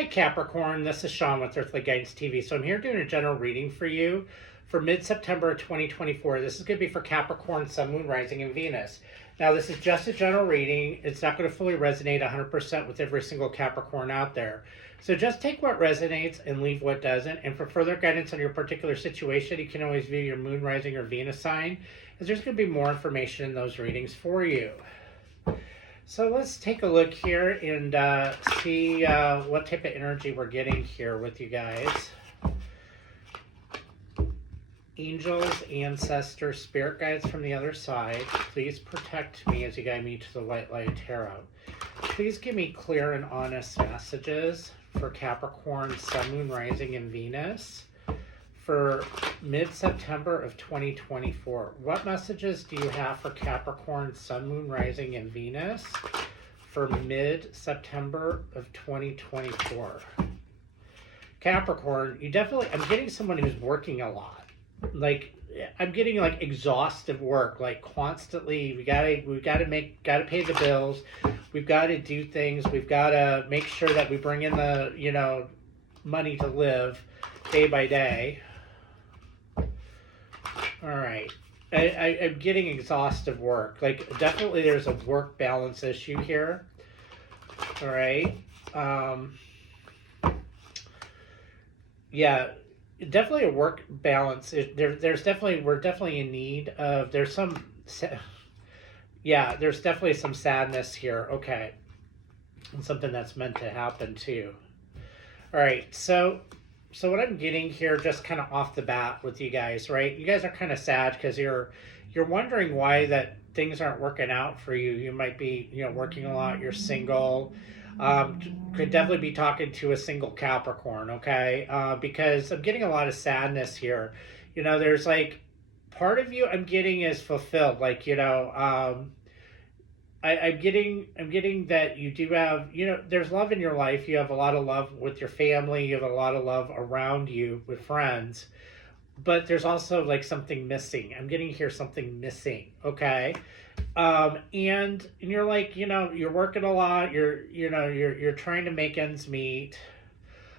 Hi Capricorn, this is Sean with Earthly Guidance TV. So I'm here doing a general reading for you for mid-September 2024. This is going to be for Capricorn, Sun, Moon, Rising, and Venus. Now this is just a general reading. It's not going to fully resonate 100% with every single Capricorn out there. So just take what resonates and leave what doesn't. And for further guidance on your particular situation, you can always view your Moon, Rising, or Venus sign, as there's going to be more information in those readings for you. So let's take a look here and see what type of energy we're getting here with you guys. Angels, ancestors, spirit guides from the other side, please protect me as you guide me to the White Light Tarot. Please give me clear and honest messages for Capricorn, Sun, Moon, Rising, and Venus for mid-September of 2024. What messages do you have for Capricorn, Sun, Moon, Rising, and Venus for mid-September of 2024? Capricorn, I'm getting someone who's working a lot. Like, I'm getting like exhaustive work, like constantly. We gotta pay the bills. We've got to do things. We've got to make sure that we bring in the, money to live day by day. All right. I'm getting exhaustive work. Like, definitely there's a work balance issue here. All right. Yeah, definitely a work balance. We're definitely in need of, there's definitely some sadness here. Okay. And something that's meant to happen too. All right. So what I'm getting here, just kind of off the bat with you guys, right? You guys are kind of sad because you're wondering why that things aren't working out for you. You might be, working a lot. You're single. Could definitely be talking to a single Capricorn, okay? Because I'm getting a lot of sadness here. There's like part of you I'm getting is fulfilled. Like, I'm getting that you do have, there's love in your life. You have a lot of love with your family. You have a lot of love around you with friends. But there's also like something missing. I'm getting here something missing, okay? And you're like, you're working a lot. You're trying to make ends meet.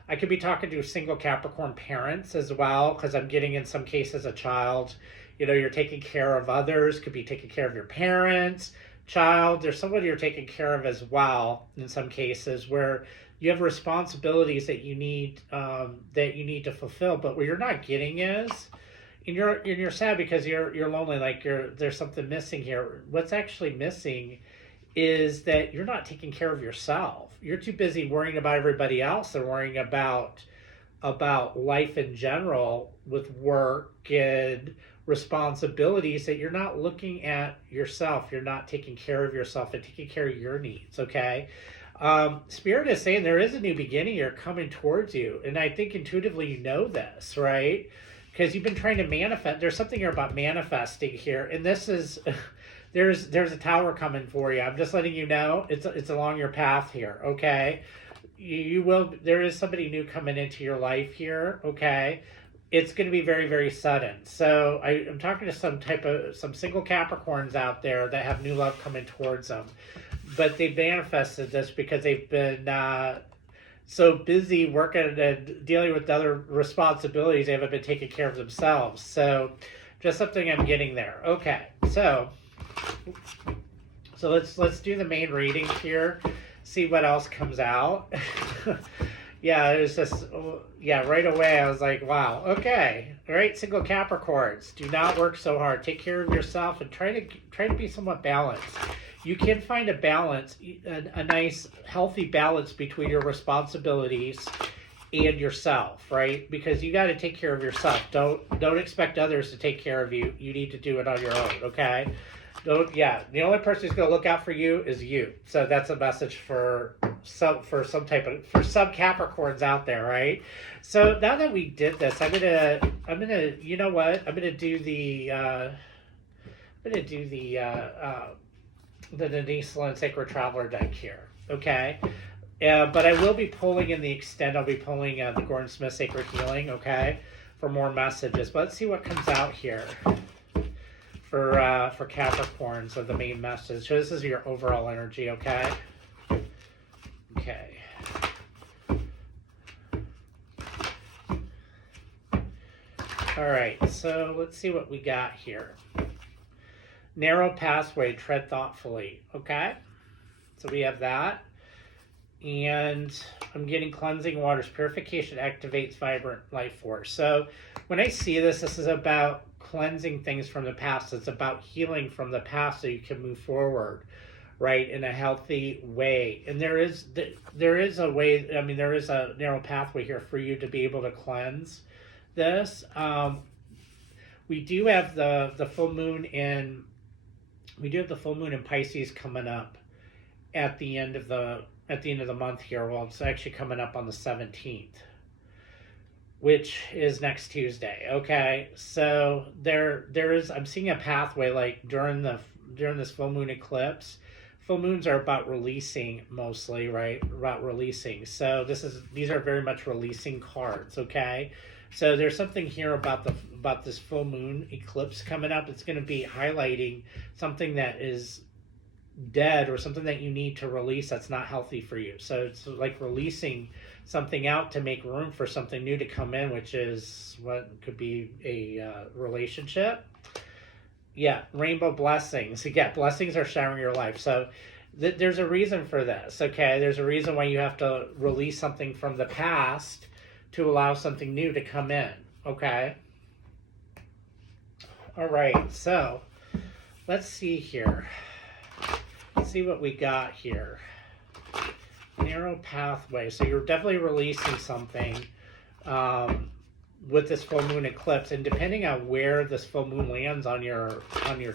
I could be talking to single Capricorn parents as well, because I'm getting in some cases a child. You're taking care of others. Could be taking care of your parents, child. There's somebody you're taking care of as well in some cases where you have responsibilities that you need to fulfill, but what you're not getting is, and you're sad because you're lonely, like there's something missing here. What's actually missing is that you're not taking care of yourself. You're too busy worrying about everybody else and worrying about life in general with work and responsibilities, that you're not looking at yourself. You're not taking care of yourself and taking care of your needs, okay? Spirit is saying there is a new beginning here coming towards you. And I think intuitively you know this, right? Because you've been trying to manifest. There's something here about manifesting here. And this is, there's a tower coming for you. I'm just letting you know it's along your path here, okay? There is somebody new coming into your life here, okay? It's going to be very, very sudden. So I'm talking to some single Capricorns out there that have new love coming towards them. But they've manifested this because they've been so busy working and dealing with other responsibilities, they haven't been taking care of themselves. So just something I'm getting there. Okay, so let's do the main reading here. See what else comes out. Yeah, it was just, right away I was like, wow, okay. All right, single Capricorns, do not work so hard. Take care of yourself and try to be somewhat balanced. You can find a balance, a nice, healthy balance between your responsibilities and yourself, right? Because you got to take care of yourself. Don't expect others to take care of you. You need to do it on your own, okay? The only person who's going to look out for you is you. So that's a message for some Capricorns out there, right? So now that we did this, I'm gonna do the Denise Lynn Sacred Traveler deck here, okay? But I will be pulling in the extent. I'll be pulling the Gordon Smith Sacred Healing, okay, for more messages. But let's see what comes out here for Capricorns of the main message. So this is your overall energy, okay? Okay. All right, so let's see what we got here. Narrow pathway, tread thoughtfully. Okay, so we have that. And I'm getting cleansing waters. Purification activates vibrant life force. So when I see this, this is about cleansing things from the past. It's about healing from the past so you can move forward, right, in a healthy way. And there is a way. I mean, there is a narrow pathway here for you to be able to cleanse this. We do have the full moon in. We do have the full moon in Pisces coming up at the end of the month here. Well, it's actually coming up on the 17th, which is next Tuesday. Okay, so there is, I'm seeing a pathway like during this full moon eclipse. Full moons are about releasing mostly, right? About releasing. So these are very much releasing cards. Okay, so there's something here about this full moon eclipse coming up. It's going to be highlighting something that is dead or something that you need to release that's not healthy for you. So it's like releasing something out to make room for something new to come in, which is what could be a relationship. Yeah, rainbow blessings. Yeah, blessings are showering your life. So there's a reason for this. Okay, there's a reason why you have to release something from the past to allow something new to come in. Okay. All right, so let's see here. Let's see what we got here. Narrow pathway. So you're definitely releasing something with this full moon eclipse, and depending on where this full moon lands on your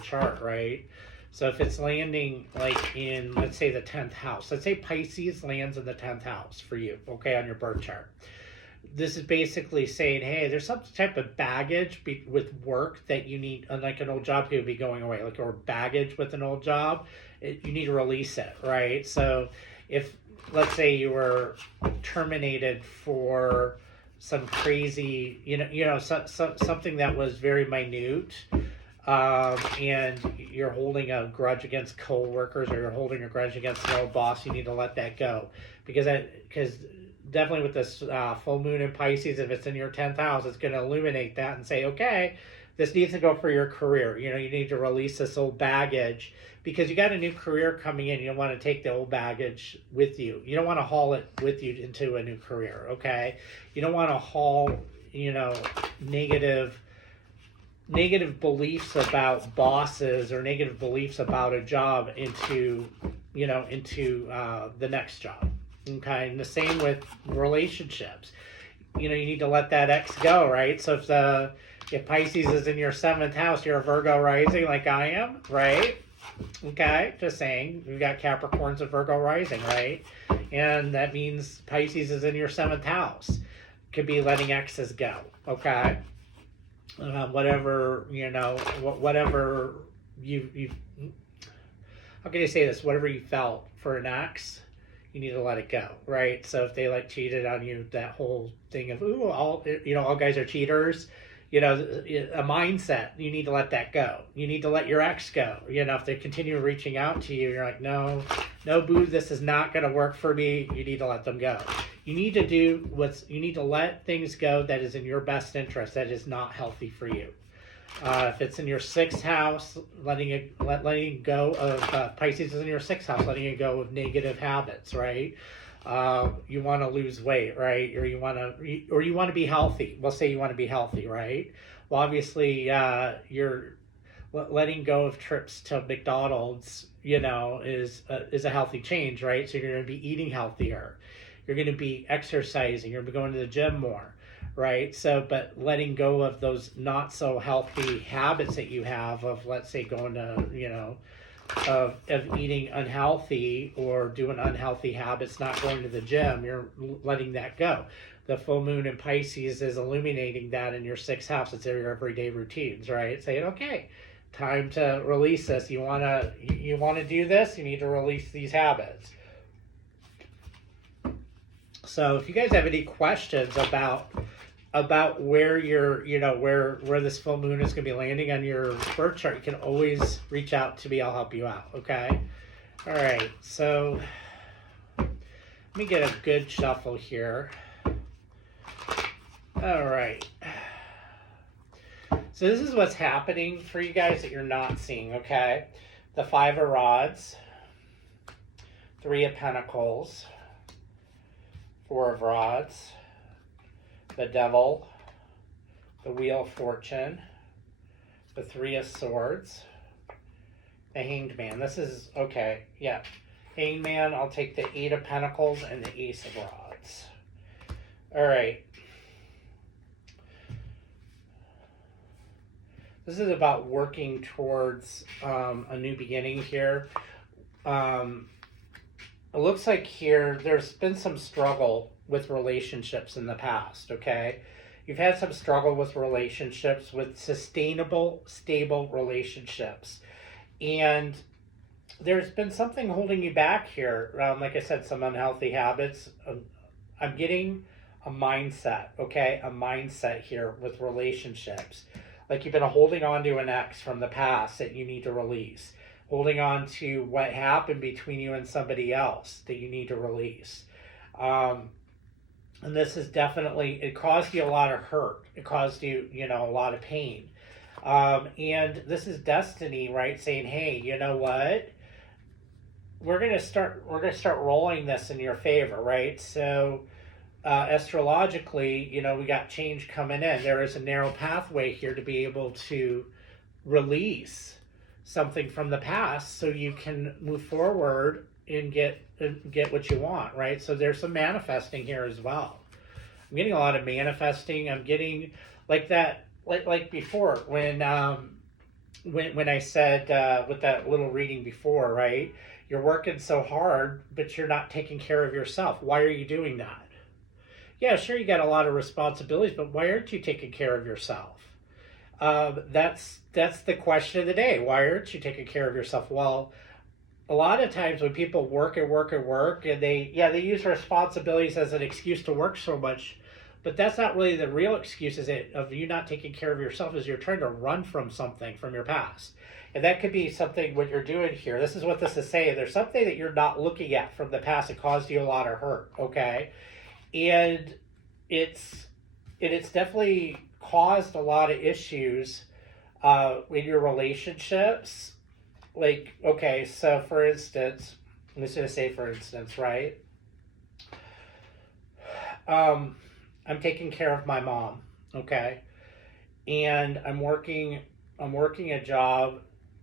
chart, right? So if it's landing like in, let's say, the 10th house. Let's say Pisces lands in the 10th house for you, okay, on your birth chart. This is basically saying, hey, there's some type of baggage with work that you need, like an old job could be going away, like, or baggage with an old job. You need to release it, right? So if, let's say, you were terminated for some crazy, something that was very minute, and you're holding a grudge against coworkers, or you're holding a grudge against an old boss, you need to let that go, because definitely with this full moon in Pisces, if it's in your 10th house, it's going to illuminate that and say, okay, this needs to go for your career. You need to release this old baggage because you got a new career coming in. You don't want to take the old baggage with you. You don't want to haul it with you into a new career, okay? You don't want to haul, negative beliefs about bosses or negative beliefs about a job into the next job. Okay, and the same with relationships. You need to let that ex go, right? So if Pisces is in your 7th house, you're a Virgo rising like I am, right? Okay, just saying. We've got Capricorns and Virgo rising, right? And that means Pisces is in your 7th house. Could be letting exes go, okay? Whatever you, how can I say this? Whatever you felt for an ex, you need to let it go, right? So if they cheated on you, that whole thing of, all guys are cheaters, a mindset, you need to let that go. You need to let your ex go. If they continue reaching out to you, you're like, no, boo, this is not going to work for me. You need to let them go. You need to let things go that is in your best interest, that is not healthy for you. If it's in your 6th house, letting go of Pisces is in your 6th house, letting it go of negative habits, right? You want to lose weight, right? Or you want to be healthy. We'll say you want to be healthy, right? Well, obviously, you're letting go of trips to McDonald's, is a healthy change, right? So you're going to be eating healthier. You're going to be exercising. You're going to be going to the gym more. Right. So, but letting go of those not so healthy habits that you have of, let's say, going to, of eating unhealthy or doing unhealthy habits, not going to the gym, you're letting that go. The full moon in Pisces is illuminating that in your 6th house. It's your everyday routines, right? Saying, okay, time to release this. You want to do this, you need to release these habits. So if you guys have any questions about where where this full moon is going to be landing on your birth chart, you can always reach out to me. I'll help you out. Okay. All right. So let me get a good shuffle here. All right. So this is what's happening for you guys that you're not seeing, okay? The Five of Rods, Three of Pentacles, Four of Rods, the Devil, the Wheel of Fortune, the Three of Swords, the Hanged Man. This is, okay, yeah. Hanged Man, I'll take the Eight of Pentacles and the Ace of Rods. All right. This is about working towards a new beginning here. It looks like here there's been some struggle with relationships in the past, okay? You've had some struggle with relationships, with sustainable, stable relationships. And there's been something holding you back here. Like I said, some unhealthy habits. I'm getting a mindset, okay? A mindset here with relationships. Like you've been holding on to an ex from the past that you need to release. Holding on to what happened between you and somebody else that you need to release. And this is definitely, it caused you a lot of hurt. It caused you, a lot of pain. And this is destiny, right? Saying, hey, you know what? We're gonna start rolling this in your favor, right? So astrologically, we got change coming in. There is a narrow pathway here to be able to release something from the past so you can move forward and get what you want, right? So there's some manifesting here as well. I'm getting a lot of manifesting. I'm getting like that, like before when I said with that little reading before, right? You're working so hard, but you're not taking care of yourself. Why are you doing that? Yeah, sure, you got a lot of responsibilities, but why aren't you taking care of yourself? That's the question of the day. Why aren't you taking care of yourself? Well, a lot of times when people work and they use responsibilities as an excuse to work so much, but that's not really the real excuse, is it, of you not taking care of yourself, is you're trying to run from something from your past. And that could be something what you're doing here. This is what this is saying. There's something that you're not looking at from the past that caused you a lot of hurt, okay? And it's definitely caused a lot of issues in your relationships. Like, okay, so for instance, I'm just going to say for instance, right? I'm taking care of my mom, okay? And I'm working a job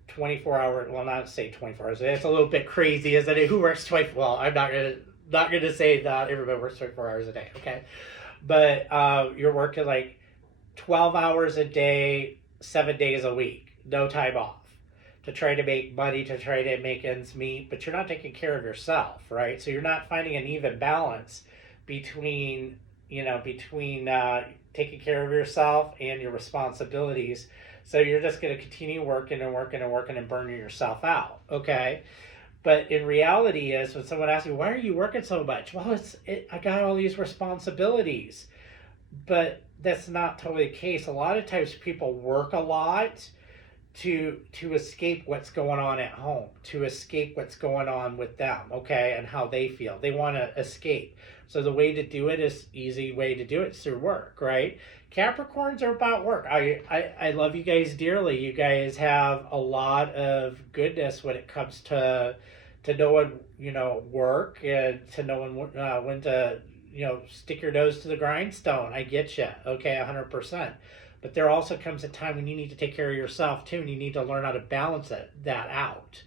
24 hours, well, not say 24 hours. It's a little bit crazy, isn't it? Who works 24? Well, I'm not going to say that everybody works 24 hours a day, okay? But you're working like 12 hours a day, 7 days a week, no time off, to try to make money, to try to make ends meet, but you're not taking care of yourself, right? So you're not finding an even balance between taking care of yourself and your responsibilities. So you're just going to continue working and burning yourself out, okay? But in reality is when someone asks me, why are you working so much? Well, I got all these responsibilities. But that's not totally the case. A lot of times people work a lot to escape what's going on at home, to escape what's going on with them, okay, and how they feel. They want to escape. So the way to do it is easy way to do it is through work, right? Capricorns are about work. I love you guys dearly. You guys have a lot of goodness when it comes to knowing, work, and to knowing when to, stick your nose to the grindstone. I get you, okay, 100%. But there also comes a time when you need to take care of yourself too, and you need to learn how to balance that out.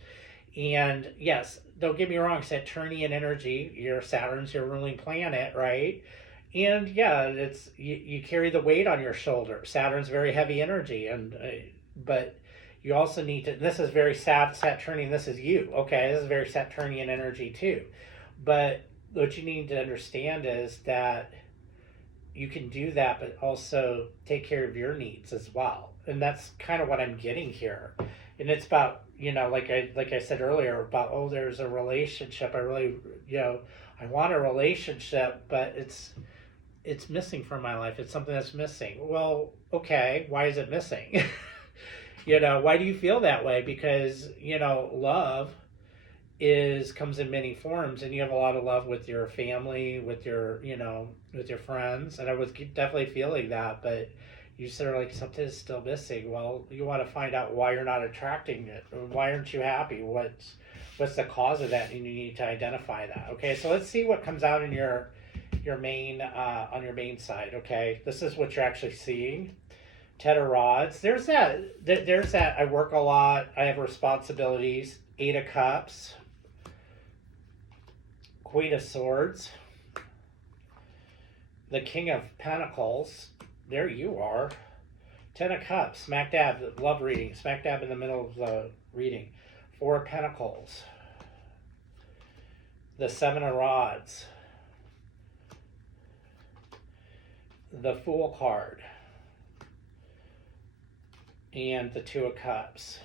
And yes, don't get me wrong, Saturnian energy, Saturn's your ruling planet, right? And yeah, it's you carry the weight on your shoulder. Saturn's very heavy energy, but you also need to. This is very Saturnian. This is you, okay? This is very Saturnian energy too. But what you need to understand is that you can do that, but also take care of your needs as well. And that's kind of what I'm getting here. And it's about, like I said earlier, about, there's a relationship. I really, I want a relationship, but it's missing from my life. It's something that's missing. Well, okay, why is it missing? Why do you feel that way? Because, love comes in many forms, and you have a lot of love with your family, with your friends, and I was definitely feeling that, but You sort of like something is still missing. Well, you want to find out why you're not attracting it. Why aren't you happy? What's the cause of that? And you need to identify that. Okay, so let's see what comes out in your main on your main side. Okay, this is what you're actually seeing. Ten of Rods. There's that. There's that. I work a lot. I have responsibilities. Eight of Cups. Queen of Swords. The King of Pentacles. There you are. Ten of Cups. Smack dab. Love reading. Smack dab in the middle of the reading. Four of Pentacles. The Seven of Rods. The Fool card. And the Two of Cups.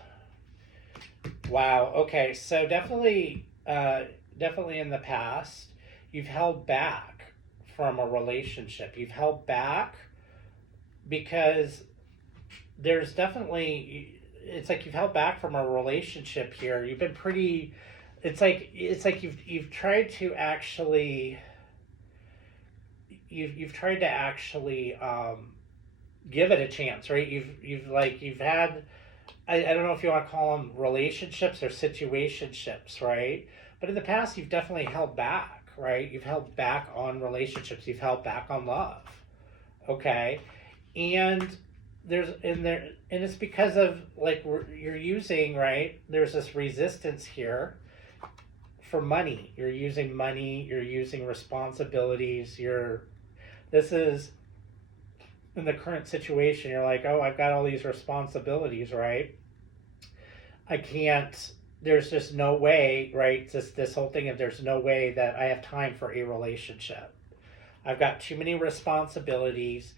Wow. Okay. So definitely in the past, you've held back from a relationship. You've held back because there's definitely, it's like you've held back from a relationship here. You've been pretty, it's like you've tried to actually, you've tried to actually give it a chance, right? You've had, I don't know if you want to call them relationships or situationships, right? But in the past, you've definitely held back, right? You've held back on relationships. You've held back on love, okay? And it's because of like you're using, right? There's this resistance here for money. You're using money. You're using responsibilities. This is in the current situation. You're like, oh, I've got all these responsibilities, right? I can't. There's just no way, right? This whole thing of there's no way that I have time for a relationship. I've got too many responsibilities.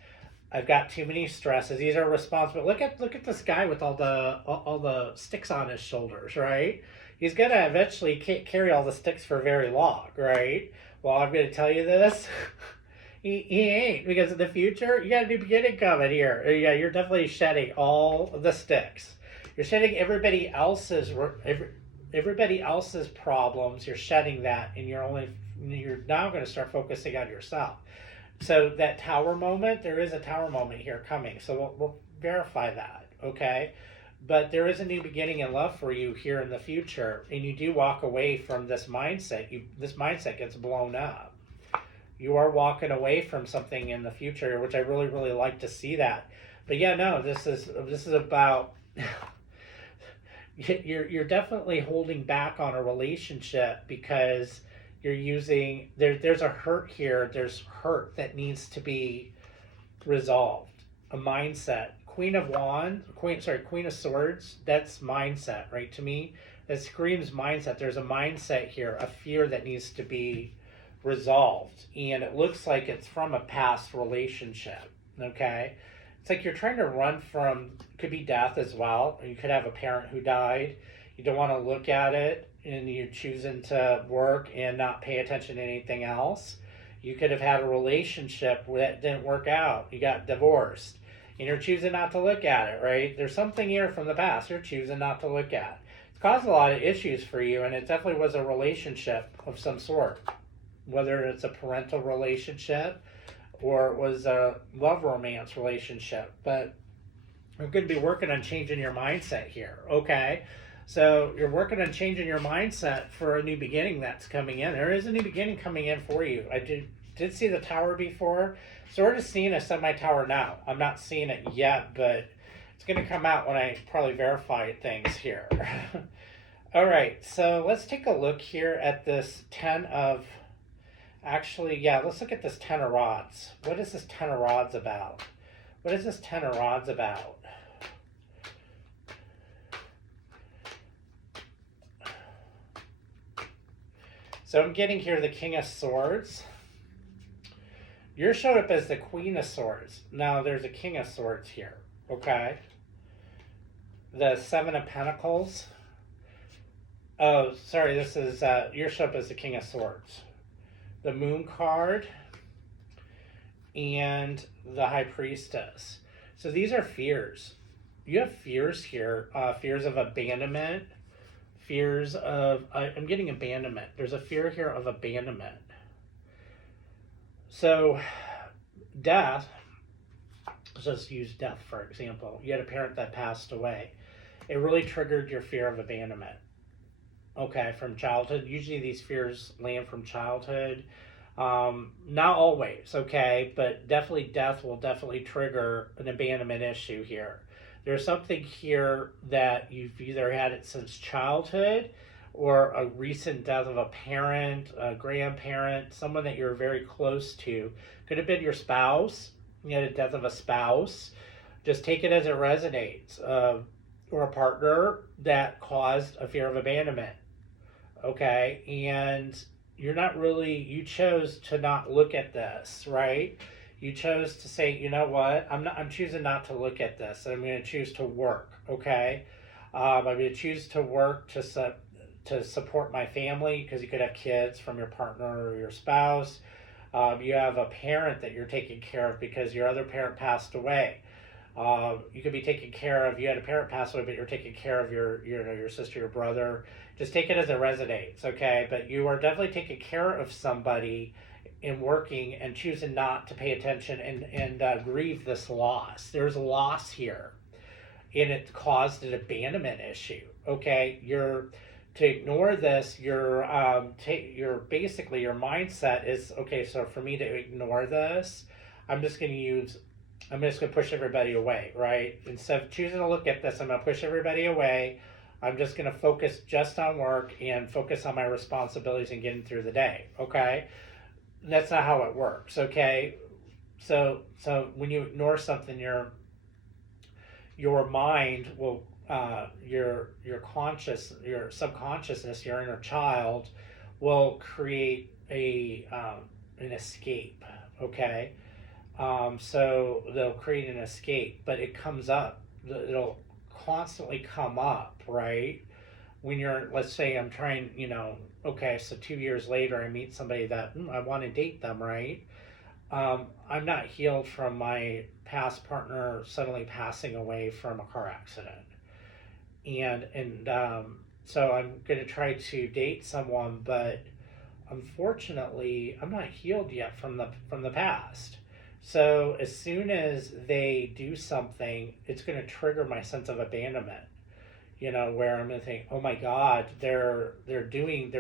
I've got too many stresses. These are responsible. Look at this guy with all the sticks on his shoulders, right? He's gonna eventually carry all the sticks for very long, right? Well, I'm gonna tell you this. He ain't, because in the future you got a new beginning coming here. Yeah, you're definitely shedding all the sticks. You're shedding everybody else's problems. You're shedding that, and you're now going to start focusing on yourself. So that tower moment, there is a tower moment here coming. So we'll verify that, okay? But there is a new beginning in love for you here in the future, and you do walk away from this mindset. This mindset gets blown up. You are walking away from something in the future, which I really, really like to see that. But yeah, no, this is about. You're definitely holding back on a relationship because you're using there's a hurt here. There's hurt that needs to be resolved. A mindset. Queen of Swords. That's mindset, right? To me, that screams mindset. There's a mindset here, a fear that needs to be resolved, and it looks like it's from a past relationship. Okay. It's like you're trying to run from, could be death as well. You could have a parent who died. You don't want to look at it, and you're choosing to work and not pay attention to anything else. You could have had a relationship that didn't work out. You got divorced, and you're choosing not to look at it, right? There's something here from the past you're choosing not to look at. It's caused a lot of issues for you, and it definitely was a relationship of some sort. Whether it's a parental relationship, or it was a love romance relationship. But we're going to be working on changing your mindset here, okay? So you're working on changing your mindset for a new beginning that's coming in. There is a new beginning coming in for you. I did see the tower before, so we're just seeing a semi-tower now. I'm not seeing it yet, but it's going to come out when I probably verify things here. All right, so let's take a look here at this 10 of... Actually, yeah, let's look at this 10 of Rods. What is this 10 of Rods about? What is this 10 of Rods about? So I'm getting here the King of Swords. You're showed up as the Queen of Swords. Now there's a King of Swords here, okay? The Seven of Pentacles. Oh, sorry, this is, you're showed up as the King of Swords. The Moon card, and the High Priestess. So these are fears. You have fears here, fears of abandonment, fears of, I'm getting abandonment. There's a fear here of abandonment. So death, just use death for example. You had a parent that passed away. It really triggered your fear of abandonment. Okay, from childhood. Usually these fears land from childhood. Not always, okay, but definitely death will definitely trigger an abandonment issue here. There's something here that you've either had it since childhood or a recent death of a parent, a grandparent, someone that you're very close to. Could have been your spouse. You had a death of a spouse. Just take it as it resonates. Or a partner that caused a fear of abandonment. Okay, and you're not really, you chose to not look at this, right? You chose to say, you know what, I'm choosing not to look at this. I'm going to choose to work. Okay, I'm going to choose to work to support my family, because you could have kids from your partner or your spouse. You have a parent that you're taking care of because your other parent passed away. You could be taking care of, you had a parent pass away, but you're taking care of your sister, your brother. Just take it as it resonates, okay? But you are definitely taking care of somebody and working and choosing not to pay attention and grieve this loss. There's a loss here, and it caused an abandonment issue, okay? To ignore this, your basically your mindset is, okay, so for me to ignore this, I'm just going to push everybody away, right? Instead of choosing to look at this, I'm going to push everybody away. I'm just going to focus just on work and focus on my responsibilities and getting through the day, okay? That's not how it works, okay? So when you ignore something, your mind will, your subconsciousness, your inner child will create an escape, okay? So they'll create an escape, but it comes up. It'll constantly come up, right? When you're, let's say I'm trying, okay, so 2 years later I meet somebody that I want to date them, right? I'm not healed from my past partner suddenly passing away from a car accident. And so I'm going to try to date someone, but unfortunately I'm not healed yet from the past. So as soon as they do something, it's going to trigger my sense of abandonment. Where I'm going to think, oh my God, there's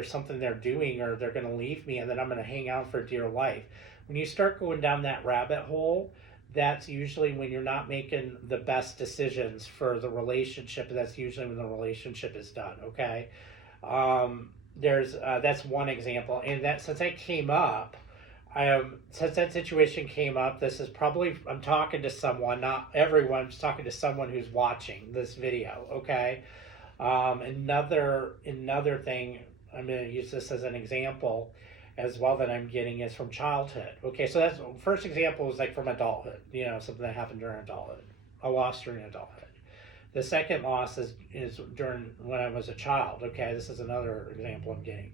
something they're doing, or they're going to leave me, and then I'm going to hang out for dear life. When you start going down that rabbit hole, that's usually when you're not making the best decisions for the relationship. That's usually when the relationship is done. Okay, that's one example, and that since that came up. Since that situation came up, this is probably, I'm talking to someone, not everyone, I'm just talking to someone who's watching this video, okay? Another thing, I'm going to use this as an example as well that I'm getting is from childhood. Okay, so that's, first example is like from adulthood, something that happened during adulthood, a loss during adulthood. The second loss is during when I was a child, okay? This is another example I'm getting.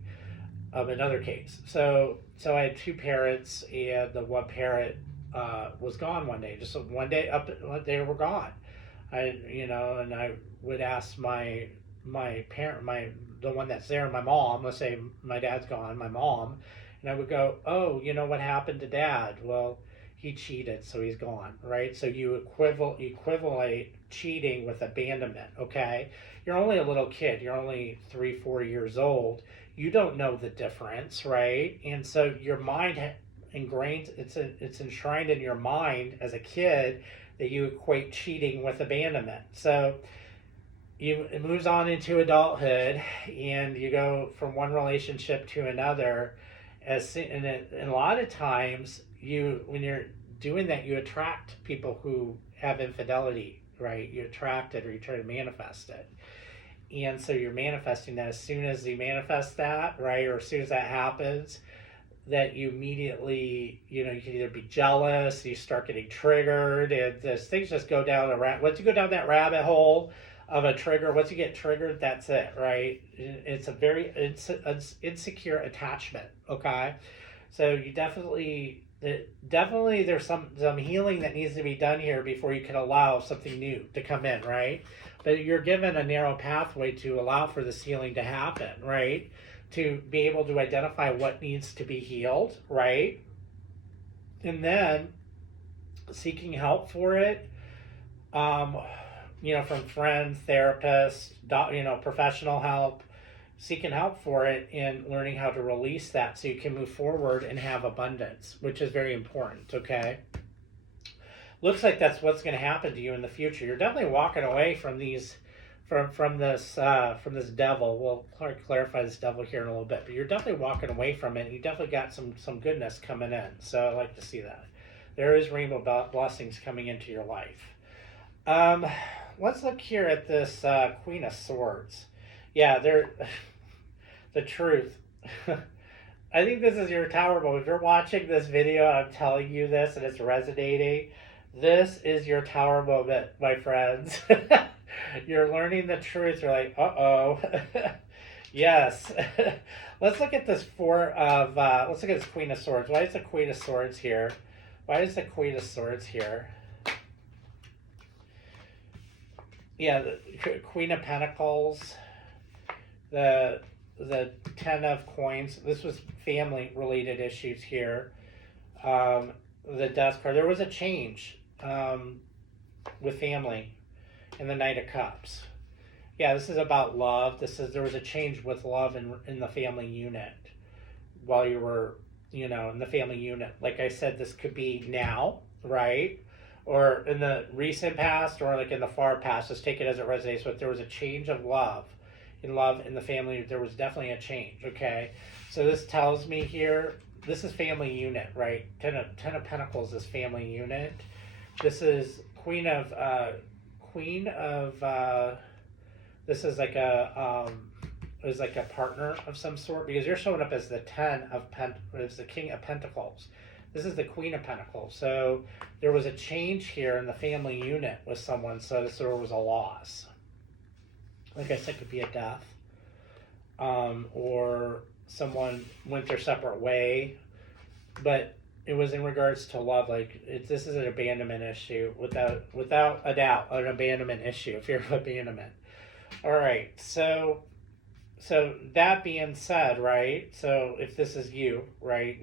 Of another case. So I had two parents, and the one parent was gone one day. Just one day, they were gone. And I would ask my parent, the one that's there, my mom. Let's say my dad's gone, my mom, and I would go, oh, what happened to Dad? Well, he cheated, so he's gone, right? So you equivalent cheating with abandonment. Okay, you're only a little kid. You're only 3-4 years old. You don't know the difference, right? And so your mind ingrained, it's enshrined in your mind as a kid that you equate cheating with abandonment. So it moves on into adulthood, and you go from one relationship to another. And a lot of times, when you're doing that, you attract people who have infidelity, right? You attract it, or you try to manifest it. And so you're manifesting that. As soon as you manifest that, right, or as soon as that happens, that you immediately, you can either be jealous, you start getting triggered, and things just go down once you go down that rabbit hole of a trigger, once you get triggered, that's it, right? It's a very insecure attachment, okay? So you definitely there's some healing that needs to be done here before you can allow something new to come in, right? But you're given a narrow pathway to allow for this healing to happen, right? To be able to identify what needs to be healed, right? And then seeking help for it, um, from friends, therapists, professional help, seeking help for it and learning how to release that so you can move forward and have abundance, which is very important, okay? Looks like that's what's going to happen to you in the future. You're definitely walking away from these from this devil. We'll clarify this devil here in a little bit, but you're definitely walking away from it. You definitely got some goodness coming in. So I like to see that. There is rainbow blessings coming into your life. Let's look here at this Queen of Swords. Yeah, they're the truth. I think this is your tower mode. If you're watching this video, I'm telling you this, and it's resonating. This is your tower moment, my friends. You're learning the truth. You're like, uh-oh. Yes. Let's look at this let's look at this Queen of Swords. Why is the Queen of Swords here? Why is the Queen of Swords here? Yeah, the Queen of Pentacles, the Ten of Coins. This was family related issues here. The Death card. There was a change with family, and the Knight of Cups. Yeah, this is about love. There was a change with love in the family unit while you were, in the family unit. Like I said, this could be now, right? Or in the recent past, or like in the far past. Just take it as it resonates. But there was a change of love in the family. There was definitely a change. Okay, so this tells me here. This is family unit, right? Ten of Pentacles is family unit. This is Queen of. This is like a partner of some sort, because you're showing up as the as the King of Pentacles. This is the Queen of Pentacles. So there was a change here in the family unit with someone. So there was a loss. Like I said, it could be a death, or someone went their separate way, but it was in regards to love. Like this is an abandonment issue, without a doubt, an abandonment issue. Fear of abandonment. All right, so that being said, right? So if this is you, right?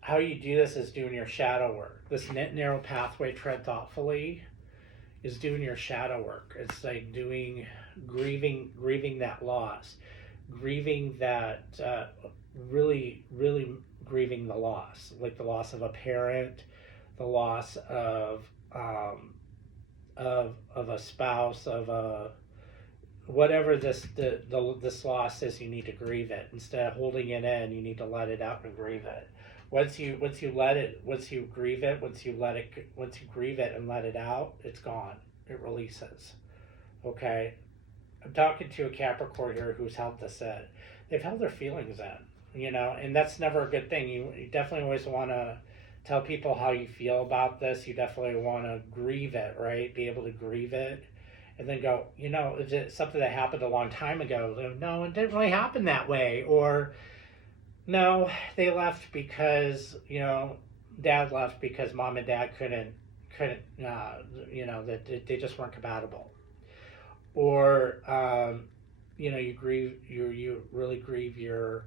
How you do this is doing your shadow work. This narrow pathway, tread thoughtfully, is doing your shadow work. It's like grieving that loss, grieving that really grieving the loss, like the loss of a parent, the loss of a spouse, of a whatever this loss is. You need to grieve it instead of holding it in. You need to let it out and grieve it. Once you grieve it and let it out, it's gone. It releases. Okay, I'm talking to a Capricorn here who's held this in. They've held their feelings in, and that's never a good thing. You definitely always want to tell people how you feel about this. You definitely want to grieve it, right? Be able to grieve it, and then go, is it something that happened a long time ago? No, it didn't really happen that way. Or, no, they left because, dad left because mom and dad couldn't, that they just weren't compatible. Or, you grieve, you really grieve your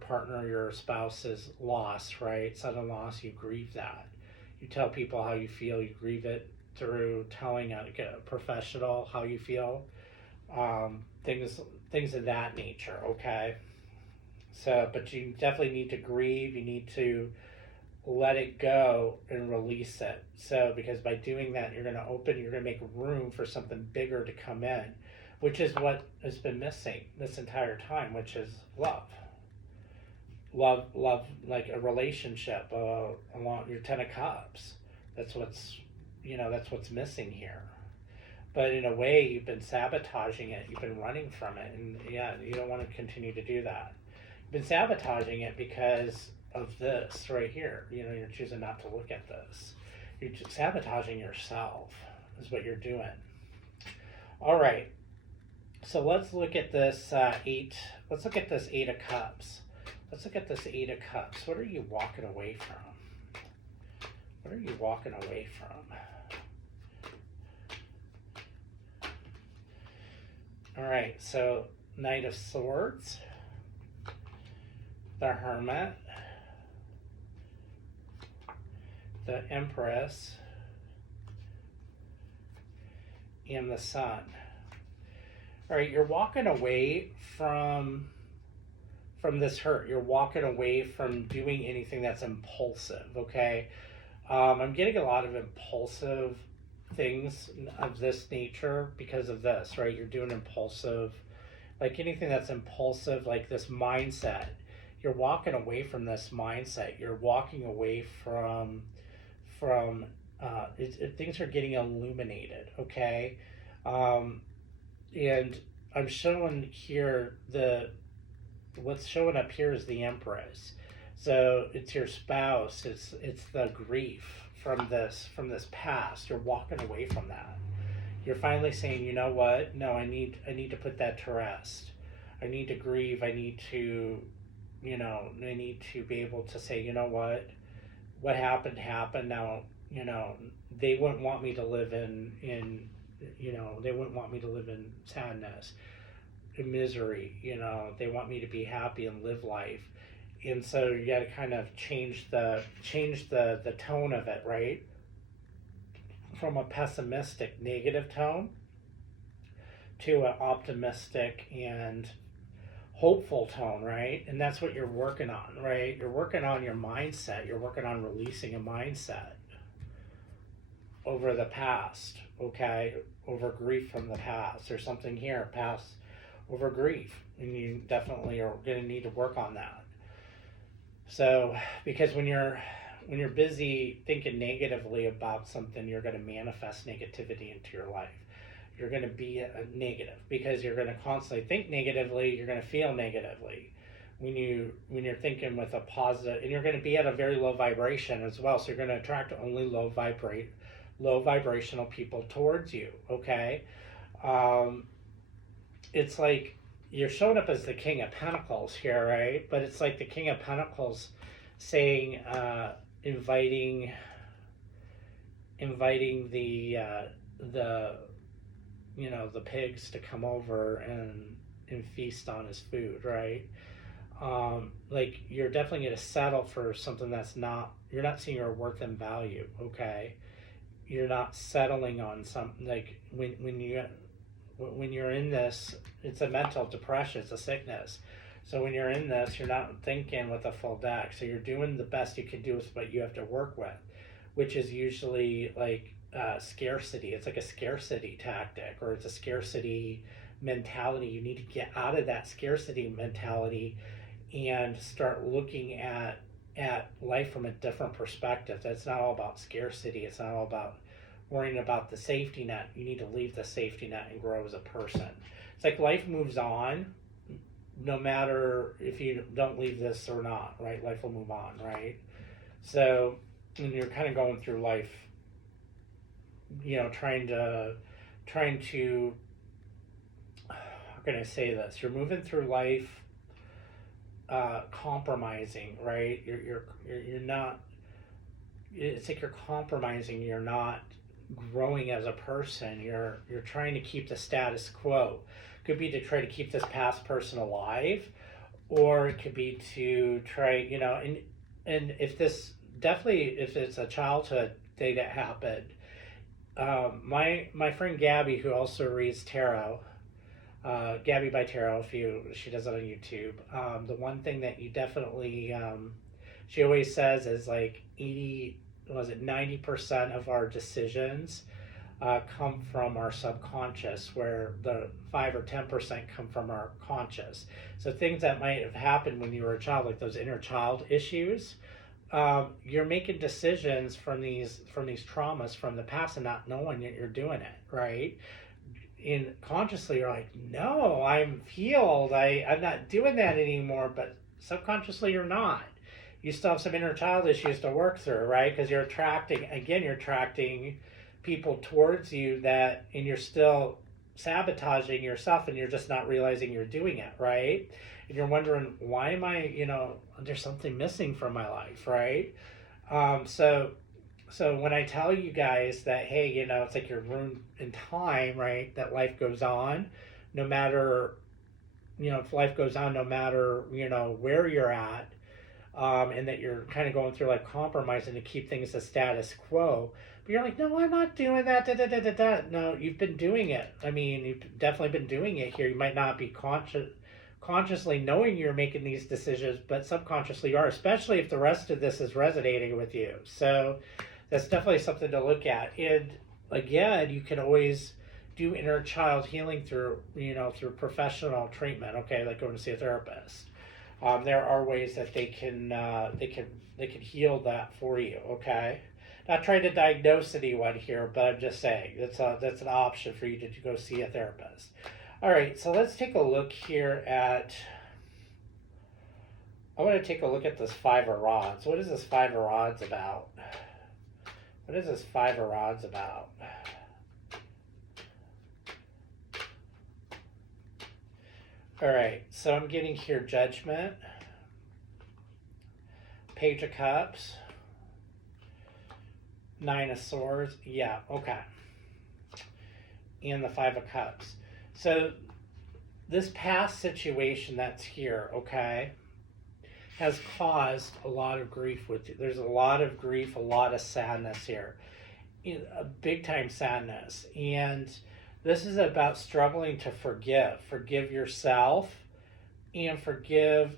partner, your spouse's loss, right? Sudden loss, you grieve that. You tell people how you feel. You grieve it through telling a professional how you feel. Things of that nature. Okay. So, but you definitely need to grieve. You need to let it go and release it. So, because by doing that, you're going to make room for something bigger to come in, which is what has been missing this entire time, which is love, like a relationship, along your Ten of Cups. That's what's missing here. But in a way, you've been sabotaging it. You've been running from it. And yeah, you don't want to continue to do that. You've been sabotaging it because of this right here. You're choosing not to look at this. You're sabotaging yourself is what you're doing. All right. So let's look at this Let's look at this Eight of Cups. Let's look at this Eight of Cups. What are you walking away from? What are you walking away from? All right, so Knight of Swords, the Hermit, the Empress, and the Sun. All right, you're walking away from this hurt. You're walking away from doing anything that's impulsive. Okay, I'm getting a lot of impulsive things of this nature because of this. Right, you're doing impulsive, like anything that's impulsive, like this mindset. You're walking away from this mindset. You're walking away from things are getting illuminated. Okay, um, and I'm showing here what's showing up here is the Empress. So it's your spouse. It's the grief from this past. You're walking away from that. You're finally saying, you know what? No, I need to put that to rest. I need to grieve. I need to be able to say, you know what happened happened. Now, they wouldn't want me to live in they wouldn't want me to live in sadness, in misery. They want me to be happy and live life. And so you got to kind of change the tone of it, right? From a pessimistic, negative tone to an optimistic and hopeful tone, right? And that's what you're working on, right? You're working on your mindset. You're working on releasing a mindset over the past, okay? Over grief from the past. There's something here, past over grief. And you definitely are going to need to work on that. So, because when you're busy thinking negatively about something, you're going to manifest negativity into your life. You're going to be a negative because you're going to constantly think negatively. You're going to feel negatively when you're thinking with a positive, and you're going to be at a very low vibration as well. So you're going to attract only low vibrational people towards you. Okay, it's like you're showing up as the King of Pentacles here, right? But it's like the King of Pentacles saying, inviting the pigs to come over and feast on his food, right? Like you're definitely going to settle for something you're not seeing your worth and value. Okay, you're not settling on something like when you're in this, it's a mental depression, it's a sickness. So when you're in this, you're not thinking with a full deck. So you're doing the best you can do with what you have to work with, which is usually like scarcity. It's like a scarcity tactic, or it's a scarcity mentality. You need to get out of that scarcity mentality and start looking at life from a different perspective. It's not all about scarcity. It's not all about worrying about the safety net. You need to leave the safety net and grow as a person. It's like life moves on no matter if you don't leave this or not, right? Life will move on, right? So when you're kind of going through life, trying to how can I say this? You're moving through life compromising, right? You're not, it's like you're compromising, you're not growing as a person. You're trying to keep the status quo. Could be to try to keep this past person alive, or it could be to try, and if it's a childhood thing that happened. My friend Gabby, who also reads tarot, Gabby by Tarot, she does it on YouTube. The one thing that you definitely, she always says is like 90% of our decisions come from our subconscious, where the 5 or 10% come from our conscious. So things that might have happened when you were a child, like those inner child issues, you're making decisions from these traumas from the past and not knowing that you're doing it, right? And consciously you're like, no, I'm healed, I'm not doing that anymore, but subconsciously you're not. You still have some inner child issues to work through, right? Because you're attracting people towards you and you're still sabotaging yourself, and you're just not realizing you're doing it, right? And you're wondering, why am I, there's something missing from my life, right? So when I tell you guys that, hey, it's like you're ruined in time, right? That life goes on, no matter, if life goes on, no matter, where you're at, and that you're kind of going through like compromising to keep things the status quo. But you're like, no, I'm not doing that. Da, da, da, da, da. No, you've been doing it. I mean, you've definitely been doing it here. You might not be consciously knowing you're making these decisions, but subconsciously you are, especially if the rest of this is resonating with you. So that's definitely something to look at. And again, you can always do inner child healing through, through professional treatment. Okay, like going to see a therapist. There are ways that they can heal that for you. Okay, not trying to diagnose anyone here, but I'm just saying that's an option for you to go see a therapist. All right, so let's take a look here at. I want to take a look at this Five of Rods. What is this Five of Rods about? What is this Five of Rods about? All right, so I'm getting here Judgment, Page of Cups, Nine of Swords. Yeah, okay. And the Five of Cups. So this past situation that's here, okay, has caused a lot of grief with you. There's a lot of grief, a lot of sadness here, a big time sadness. And this is about struggling to forgive yourself and forgive.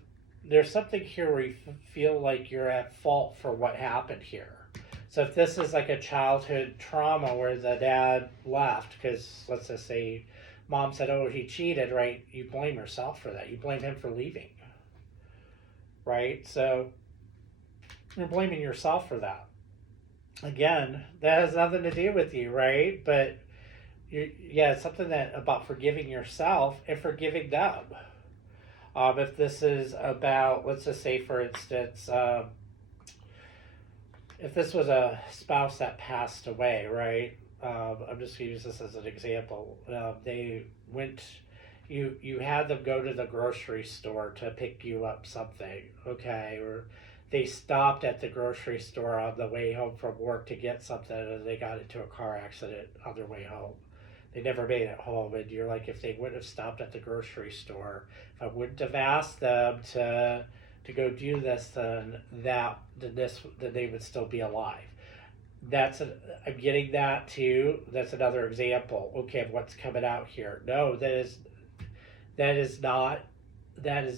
There's something here where you feel like you're at fault for what happened here. So if this is like a childhood trauma where the dad left, because let's just say mom said, oh, he cheated, right? You blame yourself for that. You blame him for leaving, right? So you're blaming yourself for that. Again, that has nothing to do with you, right? But it's something that about forgiving yourself and forgiving them. If this is about, let's just say, for instance, if this was a spouse that passed away, right? I'm just going to use this as an example. They went, you had them go to the grocery store to pick you up something, okay? Or they stopped at the grocery store on the way home from work to get something and they got into a car accident on their way home. They never made it home, and you're like, if they wouldn't have stopped at the grocery store, if I wouldn't have asked them to go do this, then they would still be alive. I'm getting that too. That's another example. Okay, of what's coming out here. No, that is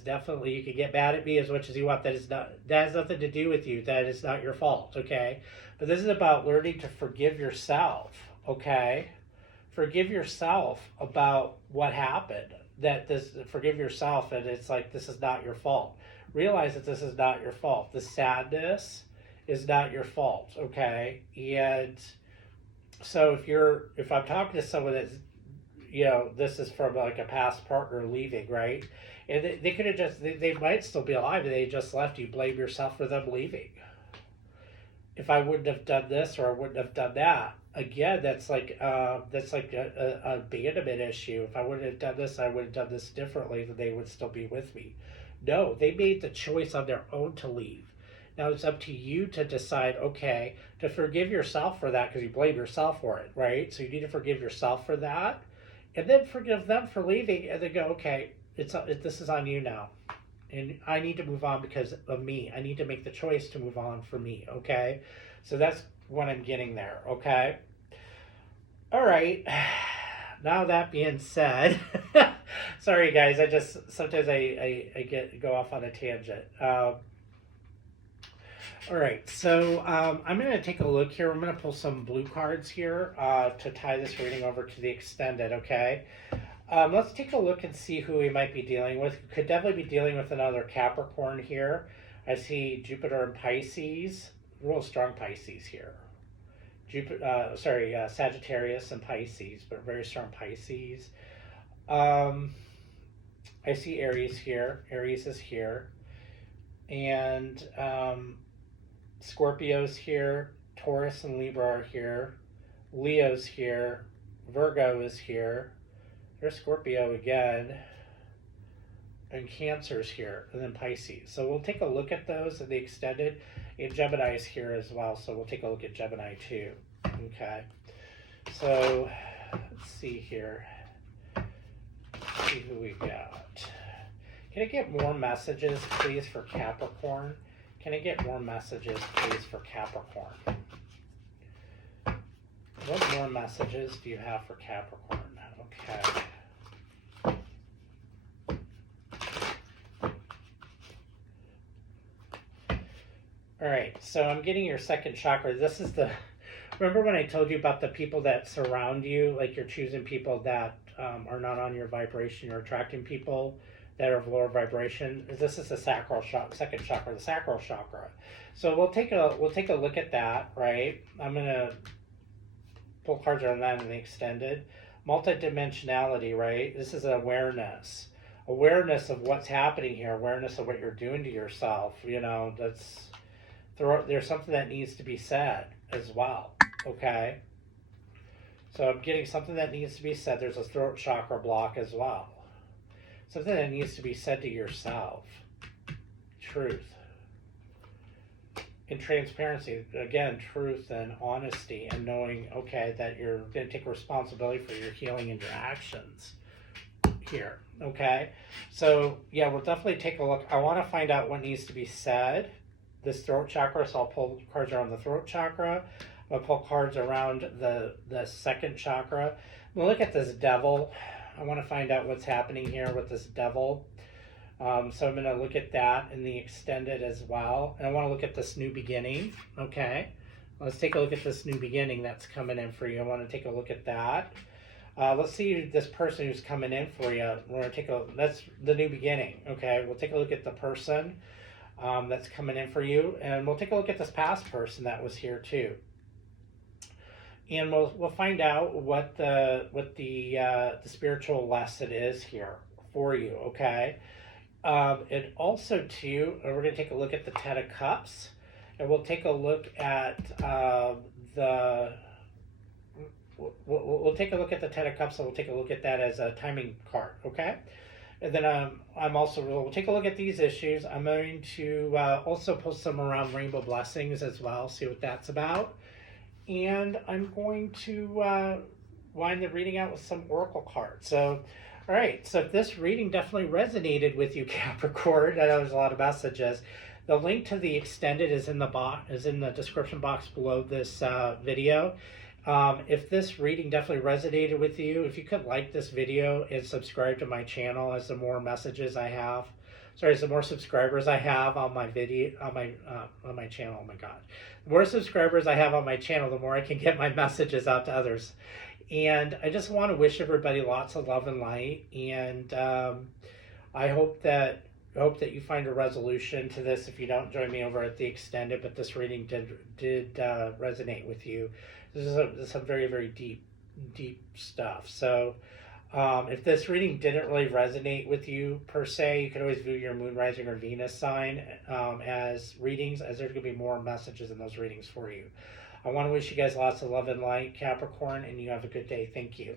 definitely, you can get mad at me as much as you want. That has nothing to do with you. That is not your fault. Okay, but this is about learning to forgive yourself. Okay. Forgive yourself about what happened. Forgive yourself, and it's like, this is not your fault. Realize that this is not your fault. The sadness is not your fault, okay? And so if I'm talking to someone that's, this is from like a past partner leaving, right? And they could have they might still be alive and they just left. You blame yourself for them leaving. If I wouldn't have done this or I wouldn't have done that, again, that's like a abandonment issue. If I wouldn't have done this, I would have done this differently, then they would still be with me. No, they made the choice on their own to leave. Now it's up to you to decide, okay, to forgive yourself for that because you blame yourself for it, right? So you need to forgive yourself for that, and then forgive them for leaving, and then go, okay, this is on you now. And I need to move on because of me. I need to make the choice to move on for me, okay? So that's what I'm getting there, okay? All right. Now that being said, sorry guys, sometimes I go off on a tangent. All right, so I'm going to take a look here. I'm going to pull some blue cards here to tie this reading over to the extended, okay? Let's take a look and see who we might be dealing with. Could definitely be dealing with another Capricorn here. I see Jupiter and Pisces, real strong Pisces here. Sagittarius and Pisces, but very strong Pisces. I see Aries here. Aries is here. And Scorpio's here. Taurus and Libra are here. Leo's here. Virgo is here. There's Scorpio again. And Cancer's here. And then Pisces. So we'll take a look at those in the extended. And Gemini is here as well. So we'll take a look at Gemini too. Okay. So let's see here. Let's see who we got. Can I get more messages, please, for Capricorn? Can I get more messages, please, for Capricorn? What more messages do you have for Capricorn? Okay. All right, so I'm getting your second chakra. This is the, remember when I told you about the people that surround you? Like you're choosing people that are not on your vibration. You're attracting people that are of lower vibration. This is the sacral chakra, second chakra, the sacral chakra. So we'll take a look at that, right? I'm gonna pull cards on that in the extended. Multidimensionality, right? This is awareness. Awareness of what's happening here, awareness of what you're doing to yourself. You know, there's something that needs to be said as well, okay? So I'm getting something that needs to be said. There's a throat chakra block as well. Something that needs to be said to yourself. Truth. And transparency. Again, truth and honesty and knowing, okay, that you're going to take responsibility for your healing and your actions here, okay? So, yeah, we'll definitely take a look. I want to find out what needs to be said. This throat chakra, so I'll pull cards around the throat chakra. I'll pull cards around the second chakra. We'll look at this devil. I want to find out what's happening here with this devil. So I'm going to look at that in the extended as well. And I want to look at this new beginning. Okay. Let's take a look at this new beginning that's coming in for you. I want to take a look at that. Let's see this person who's coming in for you. We're going to take that's the new beginning. Okay. We'll take a look at the person that's coming in for you. And we'll take a look at this past person that was here too. And we'll find out what the spiritual lesson is here for you, okay? And also too, we're going to take a look at the Ten of Cups, and we'll take a look at we'll take a look at the Ten of Cups, and we'll take a look at that as a timing card, okay? And then we'll take a look at these issues. I'm going to also post some around rainbow blessings as well, see what that's about. And I'm going to wind the reading out with some oracle cards. So, all right. So if this reading definitely resonated with you, Capricorn, I know there's a lot of messages. The link to the extended is in the description box below this video. If this reading definitely resonated with you, if you could like this video and subscribe to my channel, as the more messages I have. As the more subscribers I have on my video, on my channel, oh my God. The more subscribers I have on my channel, the more I can get my messages out to others. And I just want to wish everybody lots of love and light. And I hope that you find a resolution to this if you don't join me over at the extended, but this reading did resonate with you. This is some very, very deep stuff. So if this reading didn't really resonate with you per se, you can always view your moon, rising, or Venus sign as readings, as there's going to be more messages in those readings for you. I want to wish you guys lots of love and light, Capricorn, and you have a good day. Thank you.